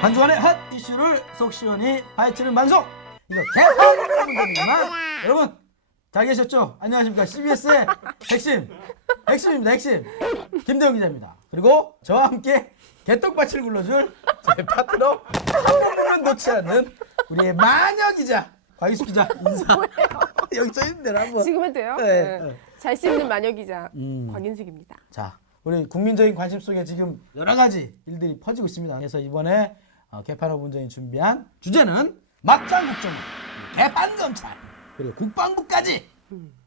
한 주간의 핫 이슈를 속 시원히 파헤치는 방송 이거 개판 문제입니다만 여러분 잘 계셨죠? 안녕하십니까? CBS의 핵심입니다. 핵심 김대웅 기자입니다. 그리고 저와 함께 개떡밭을 굴러줄 제 파트너 한 번은 놓지 않는 우리의 마녀 기자 곽유숙 기자 인사. 여기 써있는 대로 한번. 지금 해도 돼요? 네. 네. 잘 씹는 마녀 기자 곽인숙입니다. 자, 우리 국민적인 관심 속에 지금 여러 가지 일들이 퍼지고 있습니다. 그래서 이번에 개판업 운전이 준비한 주제는 막장 국정원, 개판 검찰, 그리고 국방부까지.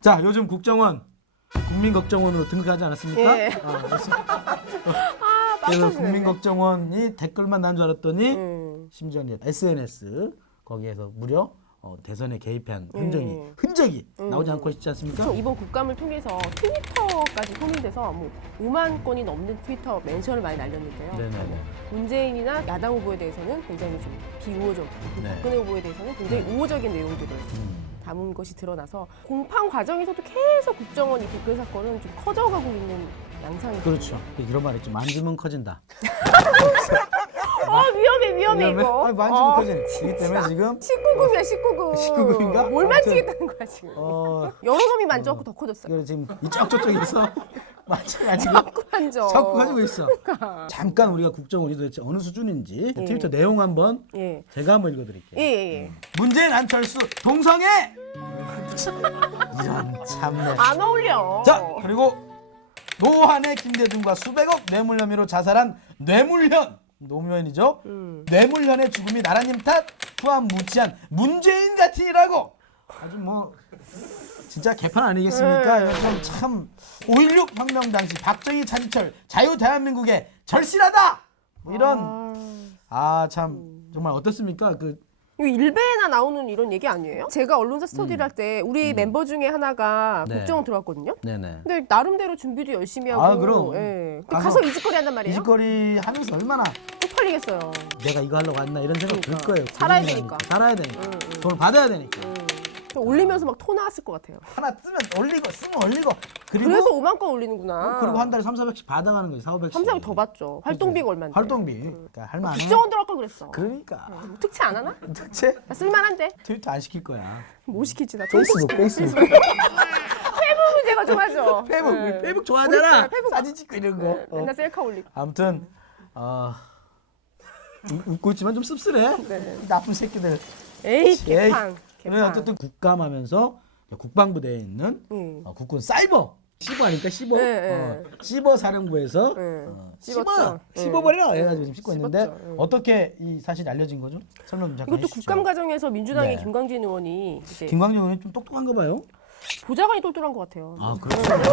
자, 요즘 국정원 국민걱정원으로 등극하지 않았습니까? 예. 그래서 국민걱정원이 댓글만 난 줄 알았더니 심지어 이제 SNS 거기에서 무려 대선에 개입한 흔적이 나오지 않고 있지 않습니까? 그렇죠. 이번 국감을 통해서 트위터까지 통일돼서 뭐 5만 건이 넘는 트위터 멘션을 많이 날렸는데요. 네네네. 문재인이나 야당 후보에 대해서는 굉장히 좀 비우호적, 네. 박근혜 후보에 대해서는 굉장히 우호적인 내용들을 담은 것이 드러나서 공판 과정에서도 계속 국정원 이 댓글 사건은 좀 커져가고 있는 양상이. 그렇죠. 이런 말 있죠. 만지면 커진다. 위험해 이거. 만지면 커지기 때문에 지금 19금이야 19금. 19금인가? 뭘 만지겠다는 거야 지금. 여러 놈이 만져갖고 더 커졌어요. 그래서 지금 이쪽 저쪽에서 만져가지고 자꾸 만져. 자꾸 가지고 있어. 잠깐 우리가 국정원이 도대체 어느 수준인지 트위터 내용 한번 제가 한번 읽어드릴게요. 예. 문재인 안철수 동성애. 이런 참네. 안 어울려. 자, 그리고 노한의 김대중과 수백억 뇌물 혐의로 자살한 노무현이죠. 뇌물현의 죽음이 나라님 탓 후한 무치한 문재인 같으니라고. 아주 뭐 진짜 개판 아니겠습니까? 이건 참 5.16 혁명 당시 박정희 차지철 자유 대한민국의 절실하다. 뭐 이런 참 정말 어떻습니까? 이거 일베나 나오는 이런 얘기 아니에요? 제가 언론사 스터디를 할 때 우리 멤버 중에 하나가 네. 국정원 들어왔거든요. 네네. 근데 나름대로 준비도 열심히 하고. 그럼. 예. 근데 가서 이짓거리 한단 말이에요. 이짓거리 하면서 얼마나 쪽팔리겠어요. 내가 이거 하려고 왔나 이런 생각 들 거예요. 살아야 되니까. 살아야 되니까. 돈을 받아야 되니까. 올리면서 막 토 나왔을 것 같아요. 하나 쓰면 올리고 쓰면 올리고 그리고 그래서 5만 건 올리는구나. 그리고 한 달에 3,400씩 받아가는 거지. 4,500씩. 3,400 더 받죠. 활동비가 얼마인데. 활동비. 그러니까 할 만한. 국정원 들어갈 걸 그랬어. 그러니까. 특채 안 하나? 특채 쓸만한데. 트위터 안 시킬 거야. 뭐 시키지 나. 페이스북. 페이북은 제가 좋아하죠. 페이북 좋아하잖아. 페이북 사진 찍고 이런 거. 맨날 셀카 올리고. 아무튼 웃고 있지만 좀 씁쓸해. 나쁜 새끼들. 에이 개판. 그래 어쨌든 국감하면서 국방부대에 있는 국군 사이버 아닙니까? 시버 사령부에서 씹어버려 해가지고 지금 씹고 있는데 어떻게 이 사실이 알려진 거죠? 설명 좀 잠깐 이것도 해주시죠. 국감 과정에서 민주당의 네. 김광진 의원이 이제 김광진 의원이 좀 똑똑한가 봐요. 보좌관이 똘똘한 것 같아요. 그렇죠. 배트들이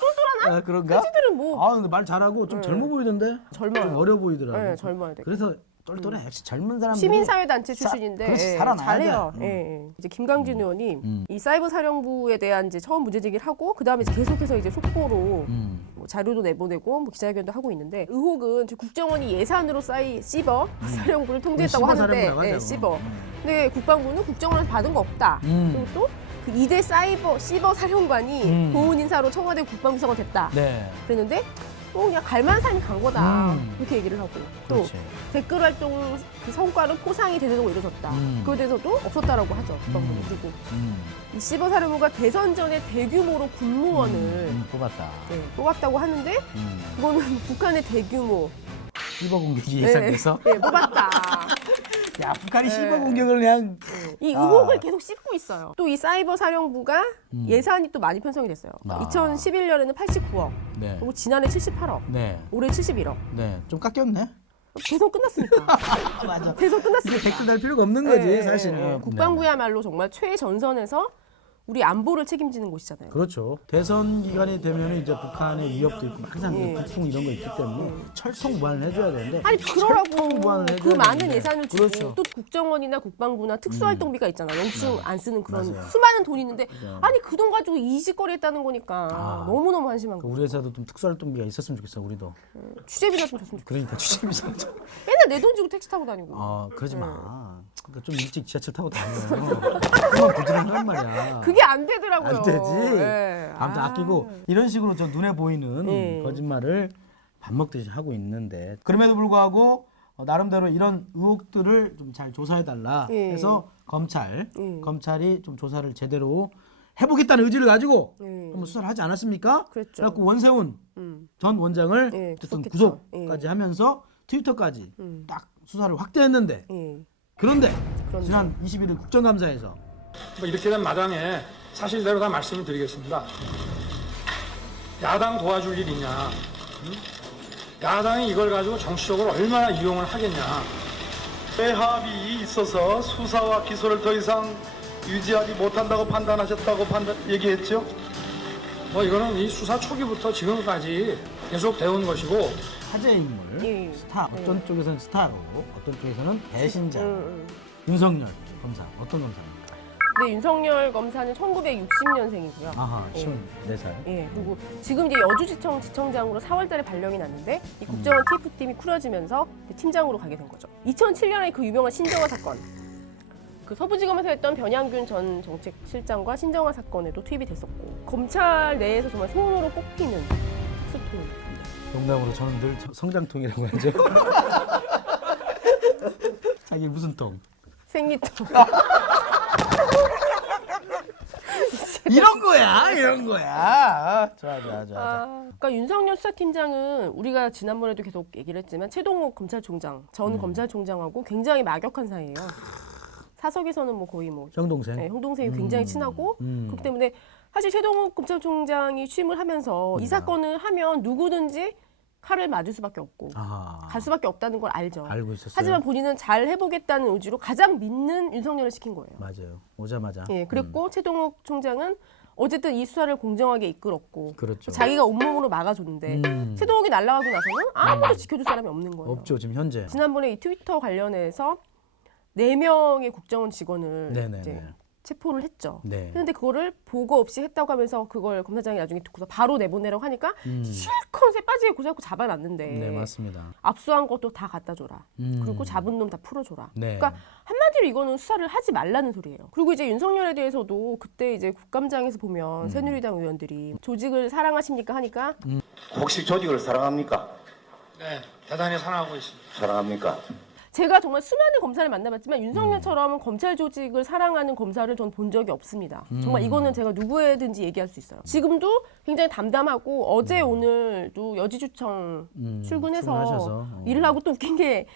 똘똘하나? 그런가? 배트들은 뭐 근데 말 잘하고 좀 젊어 보이던데? 젊어요. 좀 어려 보이더라고. 네, 젊어야 돼. 그래서 똘똘해. 역시 젊은 사람들이 시민사회단체 출신인데 그렇지, 살아나야 잘해요. 돼. 이제 김광진 의원이 이 사이버 사령부에 대한 이제 처음 문제 제기를 하고 그 다음에 계속해서 이제 속보로 뭐 자료도 내보내고 뭐 기자회견도 하고 있는데 의혹은 국정원이 예산으로 시버 사령부를 통제했다고 시버 하는데 사령부라고 시버. 근데 국방부는 국정원에서 받은 거 없다. 그리고 또 그 2대 시버 사령관이 고은 인사로 청와대 국방비서관 됐다. 네. 그랬는데 그냥 갈만한 사람이 간 거다. 이렇게 얘기를 하고 또 그렇지. 댓글 활동 그 성과는 포상이 대대적으로 이루어졌다. 그거에 대해서도 없었다라고 하죠. 국방부는. 그리고 이 시버 사령부가 대선 전에 대규모로 군무원을 뽑았다고 하는데 그거는 북한의 대규모 시버 공격이 예상돼서 뽑았다. 야 북한이 시버 공격을 그냥 이 의혹을 계속 씹고 있어요. 또 이 사이버 사령부가 예산이 또 많이 편성이 됐어요. 2011년에는 89억, 그리고 지난해 78억, 올해 71억. 좀 깎였네. 대선 끝났으니까. 맞아. 대선 끝났으니까. 댓글 달 필요가 없는 거지 사실은. 국방부야말로 정말 최전선에서 우리 안보를 책임지는 곳이잖아요. 그렇죠. 대선 기간이 되면 이제 북한의 위협도 있고 항상 북풍 이런 거 있기 때문에 철통 보완을 해줘야 되는데. 아니 그러라고 보완을 그 많은 예산을 주고 그렇죠. 또 국정원이나 국방부나 특수활동비가 있잖아. 영수증 안 쓰는 그런 맞아요. 수많은 돈이 있는데 아니 그 돈 가지고 이짓거리 했다는 거니까 너무너무 한심한 거죠. 우리 회사도 좀 특수활동비가 있었으면 좋겠어 우리도. 취재비나 좀 줬으면 좋겠어. 그러니까 취재비서. 맨날 내 돈 주고 택시 타고 다니고. 그러지 마. 그러니까 좀 일찍 지하철 타고 다니면 그만 부지런하란 말이야. 그게 안 되더라고요. 안 되지. 아무튼 아끼고 이런 식으로 저 눈에 보이는 예. 거짓말을 밥 먹듯이 하고 있는데 그럼에도 불구하고 나름대로 이런 의혹들을 좀 잘 조사해달라 예. 해서 검찰이 좀 조사를 제대로 해보겠다는 의지를 가지고 한번 수사를 하지 않았습니까? 그랬죠. 그래갖고 원세훈 전 원장을 예, 어쨌든 구속했죠. 구속까지 하면서 트위터까지 딱 수사를 확대했는데 예. 그런데 지난 21일 국정감사에서 뭐 이렇게 된 마당에 사실대로 다 말씀을 드리겠습니다. 야당 도와줄 일 있냐? 응? 야당이 이걸 가지고 정치적으로 얼마나 이용을 하겠냐? 배합이 있어서 수사와 기소를 더 이상 유지하지 못한다고 판단하셨다고 얘기했죠? 뭐 이거는 이 수사 초기부터 지금까지 계속 되어온 것이고 화제 인물, 예. 스타 어떤 쪽에서는 스타로 어떤 쪽에서는 배신자 윤석열 검사 어떤 검사입니까? 근데 윤석열 검사는 1960년생이고요. 아하, 예. 54살. 예, 그리고 지금 이제 여주지청 지청장으로 4월달에 발령이 났는데 이 국정원 TF팀이 꾸려지면서 팀장으로 가게 된 거죠. 2007년에 그 유명한 신정화 사건, 그 서부지검에서 했던 변양균 전 정책실장과 신정화 사건에도 투입이 됐었고 검찰 내에서 정말 손으로 꼽히는 특수통입니다. 농담으로 저는 늘 성장통이라고 하죠. 자기 무슨 통? 생리통. 이런 거야, 이런 거야. 좋아. 그러니까 윤석열 수사팀장은 우리가 지난번에도 계속 얘기를 했지만 최동욱 검찰총장, 전 검찰총장하고 굉장히 막역한 사이예요. 사석에서는 뭐 거의 뭐 형 동생. 네, 형 동생이 굉장히 친하고 그렇기 때문에 사실 최동욱 검찰총장이 취임을 하면서 이 사건을 하면 누구든지 칼을 맞을 수밖에 없고 아하. 갈 수밖에 없다는 걸 알죠. 알고 있었어요. 하지만 본인은 잘 해보겠다는 의지로 가장 믿는 윤석열을 시킨 거예요. 맞아요. 오자마자. 예, 그랬고 최동욱 총장은 어쨌든 이 수사를 공정하게 이끌었고 그렇죠. 자기가 온몸으로 막아줬는데 최동욱이 날아가고 나서는 아무도 지켜줄 사람이 없는 거예요. 없죠, 지금 현재. 지난번에 이 트위터 관련해서 4명의 국정원 직원을 네네네. 이제 체포를 했죠. 네. 그런데 그거를 보고 없이 했다고 하면서 그걸 검사장이 나중에 듣고서 바로 내보내라고 하니까 실컷 새 빠지게 고자고 잡아놨는데 네, 맞습니다. 압수한 것도 다 갖다 줘라. 그리고 잡은 놈 다 풀어줘라. 네. 그러니까 한마디로 이거는 수사를 하지 말라는 소리예요. 그리고 이제 윤석열에 대해서도 그때 이제 국감장에서 보면 새누리당 의원들이 조직을 사랑하십니까 하니까 혹시 조직을 사랑합니까? 네, 대단히 사랑하고 있습니다. 사랑합니까? 제가 정말 수많은 검사를 만나봤지만 윤석열처럼 검찰 조직을 사랑하는 검사를 전 본 적이 없습니다. 정말 이거는 제가 누구에든지 얘기할 수 있어요. 지금도 굉장히 담담하고 어제 오늘도 여지주청 출근해서 출근하셔서. 일을 하고 또 웃긴 게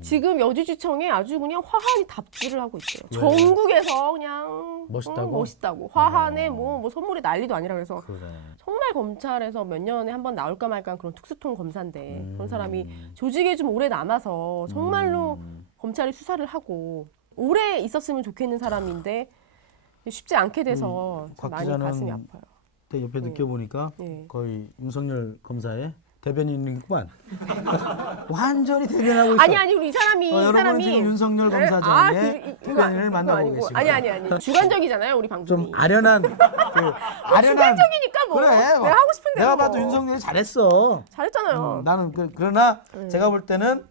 지금 여지주청에 아주 그냥 화한이 답지를 하고 있어요. 전국에서 그냥 멋있다고? 멋있다고 화한에 뭐 선물이 난리도 아니라 그래서 그래. 정말 검찰에서 몇 년에 한 번 나올까 말까 그런 특수통 검사인데 그런 사람이 조직에 좀 오래 남아서 정말로 검찰이 수사를 하고 오래 있었으면 좋겠는 사람인데 쉽지 않게 돼서 좀 곽 많이 기자는 가슴이 아파요. 그때 옆에 느껴보니까 네. 거의 윤석열 검사의 대변인이구만. 완전히 대변하고 있어. 아니 우리 이 사람이 여러분 지금 윤석열 검사장의 대변인을 만나고 계시고. 아니 주관적이잖아요 우리 방송이. 좀 아련한 주관적이니까 뭐 그래. 내가 하고 싶은 대로 내가 뭐. 봐도 윤석열이 잘했어. 잘했잖아요. 나는 그러나 제가 볼 때는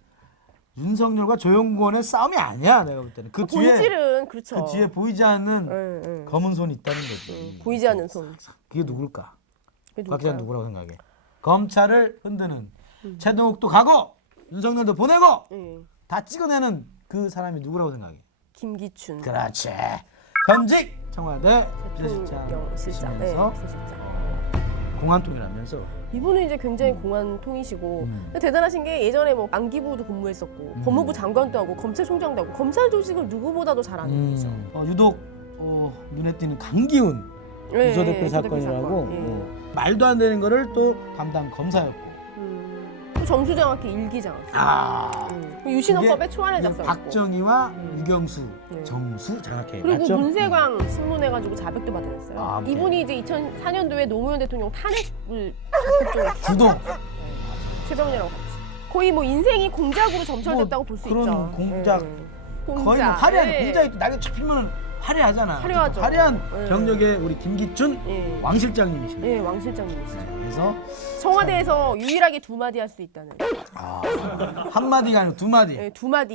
윤석열과 조영권의 싸움이 아니야. 내가 볼 때는 그 뒤에 본질은 그렇죠. 그 뒤에 보이지 않는 예. 검은 손이 있다는 거지. 보이지 않는 손. 그게 누굴까? 그게 곽 기자 누굴까요? 누구라고 생각해? 검찰을 흔드는 최동욱도 가고 윤석열도 보내고 예. 다 찍어내는 그 사람이 누구라고 생각해? 김기춘. 그렇지. 현직 청와대 대통령 실장. 네, 비서실장에서 비서실장. 공안통이라면서 이분은 이제 굉장히 공안통이시고 대단하신 게 예전에 뭐 안기부도 근무했었고 법무부 장관도 하고 검찰총장도 하고 검찰 조직을 누구보다도 잘 아는 분이죠. 유독 눈에 띄는 강기훈 네, 유서대표 유서대표 사건이라고 사건. 예. 말도 안 되는 거를 또 담당 검사였고 또 정수장학회 일기장학회. 유신헌법에 초안을 이게 작성했고. 박정희와 유경수, 네. 정수 장학회 그리고 맞죠? 문세광 신문해가지고 자백도 받아냈어요. 아, 오케이. 이분이 이제 2004년도에 노무현 대통령 탄핵을 적극적으로 주동 최병렬하고 같이. 거의 뭐 인생이 공작으로 점철됐다고 볼 수 그런 있죠. 공작, 거의 뭐 공작. 화려한 예. 공작이 또 날개 잡히면 화려하잖아. 화려하죠. 화려한 예. 경력의 우리 김기춘 예. 왕 실장님이십니다. 예, 왕 실장님이시죠. 그래서 청와대에서 유일하게 2마디 할 수 있다는. 한 마디가 아니고 두 마디. 예, 2마디.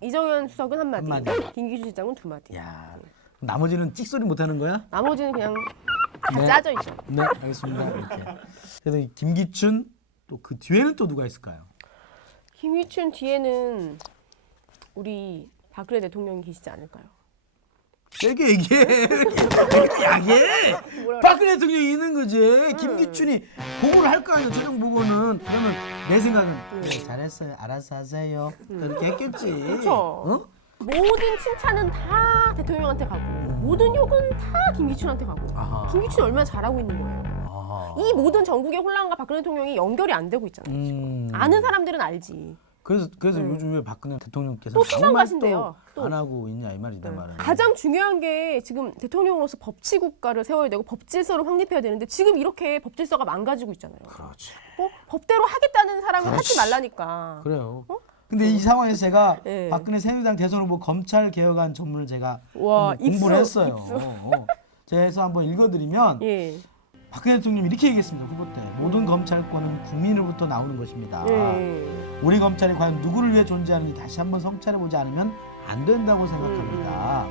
이정현 수석은 1마디. 한 마디. 김기준 실장은 2마디. 야, 나머지는 찍소리 못 하는 거야? 나머지는 그냥 다 짜져 있죠. 네, 알겠습니다. 이렇게. 그래서 이 김기춘 또 그 뒤에는 또 누가 있을까요? 김기춘 뒤에는 우리 박근혜 대통령이 계시지 않을까요? 세게 얘기해. 야게. 박근혜 대통령이 있는 거지. 김기춘이 보고를 할 거 아니야. 최종 보고는. 그러면 내 생각은 네, 잘했어요. 알아서 하세요. 그렇게 했겠지. 그렇죠. 어? 모든 칭찬은 다 대통령한테 가고 모든 욕은 다 김기춘한테 가고 아하. 김기춘이 얼마나 잘하고 있는 거예요. 아하. 이 모든 전국의 혼란과 박근혜 대통령이 연결이 안 되고 있잖아요. 지금. 아는 사람들은 알지. 그래서 요즘 왜 박근혜 대통령께서 또 수상 가신대요. 또. 안 하고 있냐 이 말이다 말은. 가장 중요한 게 지금 대통령으로서 법치 국가를 세워야 되고 법질서를 확립해야 되는데 지금 이렇게 법질서가 망가지고 있잖아요. 그렇지. 법대로 하겠다는 사람은 그렇지. 하지 말라니까. 그래요. 근데 이 상황에서 제가 예. 박근혜 새누리당 대선 후보 검찰 개혁안 전문을 제가 와, 공부를 입수, 했어요. 입수. 제가 해서 한번 읽어드리면 예. 박근혜 대통령이 이렇게 얘기했습니다. 후보 때 모든 검찰권은 국민으로부터 나오는 것입니다. 예. 우리 검찰이 과연 누구를 위해 존재하는지 다시 한번 성찰해보지 않으면 안 된다고 생각합니다.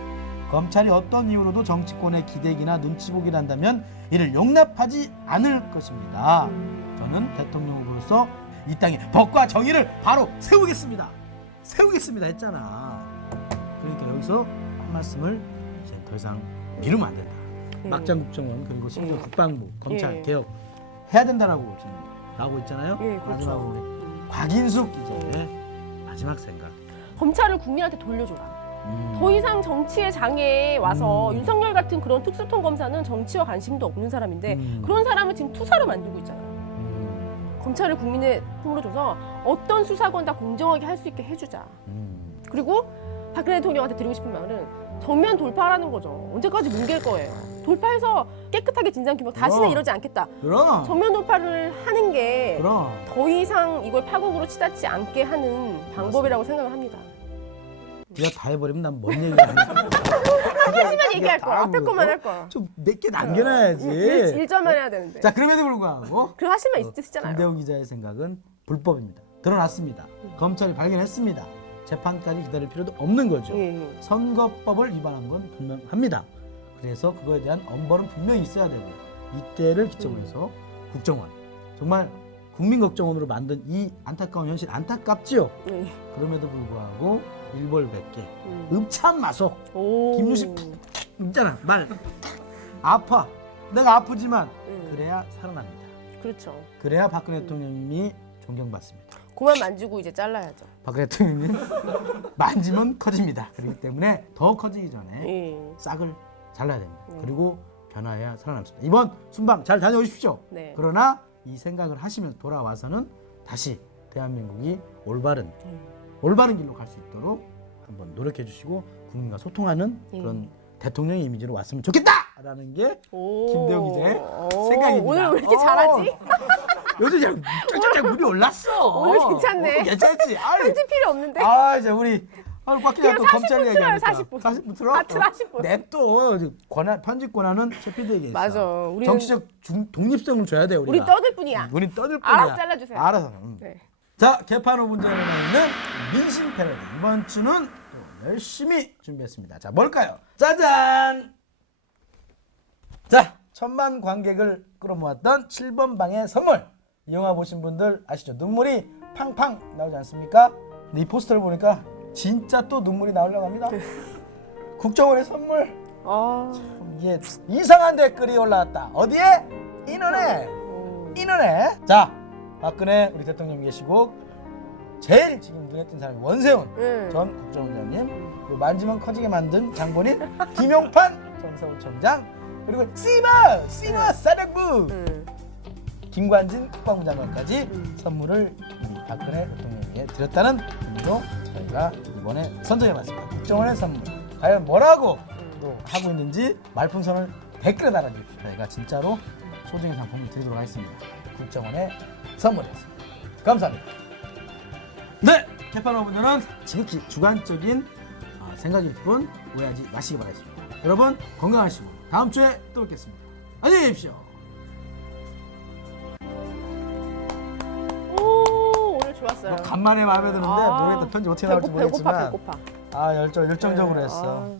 검찰이 어떤 이유로도 정치권의 기대기나 눈치보기를 한다면 이를 용납하지 않을 것입니다. 저는 대통령 후보로서 이 땅에 법과 정의를 바로 세우겠습니다. 세우겠습니다 했잖아. 그러니까 여기서 한 말씀을 이제 더 이상 미루면 안 된다. 막장 국정원 그리고 심지어 국방부 검찰 예. 개혁 해야 된다라고 지금 나오고 있잖아요. 예, 그렇죠. 마지막으로 우리 곽인숙 이제 마지막 생각. 검찰을 국민한테 돌려줘라. 더 이상 정치의 장에 와서 윤석열 같은 그런 특수통 검사는 정치와 관심도 없는 사람인데 그런 사람을 지금 투사로 만들고 있잖아요. 검찰을 국민의 품으로 줘서 어떤 수사건 다 공정하게 할 수 있게 해주자. 그리고 박근혜 대통령한테 드리고 싶은 말은 정면 돌파하라는 거죠. 언제까지 뭉갤 거예요. 돌파해서 깨끗하게 진상규명 다시는 그럼. 이러지 않겠다. 그럼 정면 돌파를 하는 게 그럼 더 이상 이걸 파국으로 치닫지 않게 하는 방법이라고 생각을 합니다. 네가 다 해버리면 난 뭔 얘기를 하냐. 하지만 얘기할 거야. 앞에 것만 할 거야. 좀몇 개 남겨놔야지. 1점만 해야 되는데. 자 그럼에도 불구하고 그럼 하실 말 있으시잖아요. 김대웅 기자의 생각은 불법입니다. 드러났습니다. 검찰이 발견했습니다. 재판까지 기다릴 필요도 없는 거죠. 예. 선거법을 위반한 건 분명합니다. 그래서 그거에 대한 엄벌은 분명히 있어야 되고 이때를 기점으로 해서 국정원 정말 국민걱정원으로 만든 이 안타까운 현실 안타깝지요. 예. 그럼에도 불구하고 일벌백계 읍참마속 오. 김유식 있잖아 말 아파 내가 아프지만 그래야 살아납니다. 그렇죠. 그래야 박근혜 대통령님이 존경받습니다. 그만 만지고 이제 잘라야죠. 박근혜 대통령님 만지면 커집니다. 그렇기 때문에 더 커지기 전에 예. 싹을 잘라야 됩니다. 그리고 변화해야 살아남습니다. 이번 순방 잘 다녀오십시오. 네. 그러나 이 생각을 하시면서 돌아와서는 다시 대한민국이 올바른 길로 갈 수 있도록 한번 노력해 주시고 국민과 소통하는 그런 대통령의 이미지로 왔으면 좋겠다라는 게 김대웅 기자의 생각입니다. 오늘 왜 이렇게 잘하지? 요즘 그냥 쫙쫙 물이 올랐어. 오늘 괜찮네. 괜찮지? 편집 필요 없는데. 이제 우리 꽉기자 또 40분 검찰 틀어요, 얘기하니까 40분. 40분 틀어? 다 틀어, 40분. 냅둬. 편집 권한은 최피디에게 있어. 맞아. 우리는 정치적 독립성을 줘야 돼 우리가. 우리 떠들 뿐이야. 우리 떠들 뿐이야. 알아서 잘라주세요. 알아서. 네. 자, 개판 5분 전에 있는 민심 패러디. 이번 주는 또 열심히 준비했습니다. 자, 뭘까요? 짜잔! 자, 1000만 관객을 끌어모았던 7번 방의 선물. 이 영화 보신 분들 아시죠? 눈물이 팡팡 나오지 않습니까? 근데 이 포스터를 보니까 진짜 또 눈물이 나오려고 합니다. 국정원의 선물. 이게 이상한 댓글이 올라왔다. 어디에? 인원에. 인원에. 자, 박근혜 우리 대통령 계시고 제일 지금 눈에 띈 사람이 원세훈 전 국정원장님, 그리고 만지면 커지게 만든 장본인 김용판 전 서울청장, 그리고 씨바 사령부 김관진 국방부 장관까지 선물을 우리 박근혜 대통령에게 드렸다는 의미로 저희가 이번에 선정해봤습니다. 국정원의 선물 과연 뭐라고 또 하고 있는지 말풍선을 댓글에 달아주십시오. 저희가 진짜로 소정의 상품을 드리도록 하겠습니다. 국정원의 선물이었습니다. 감사합니다. 네, 개판 5분전은 지극히 주관적인 생각일 뿐 오해하지 마시기 바라겠습니다. 여러분 건강하시고 다음 주에 또 뵙겠습니다. 안녕히 계십시오. 오늘 좋았어요. 간만에 마음에 드는데 모르겠다 편집 어떻게 나올지 모르겠지만 배고파. 열정적으로 했어.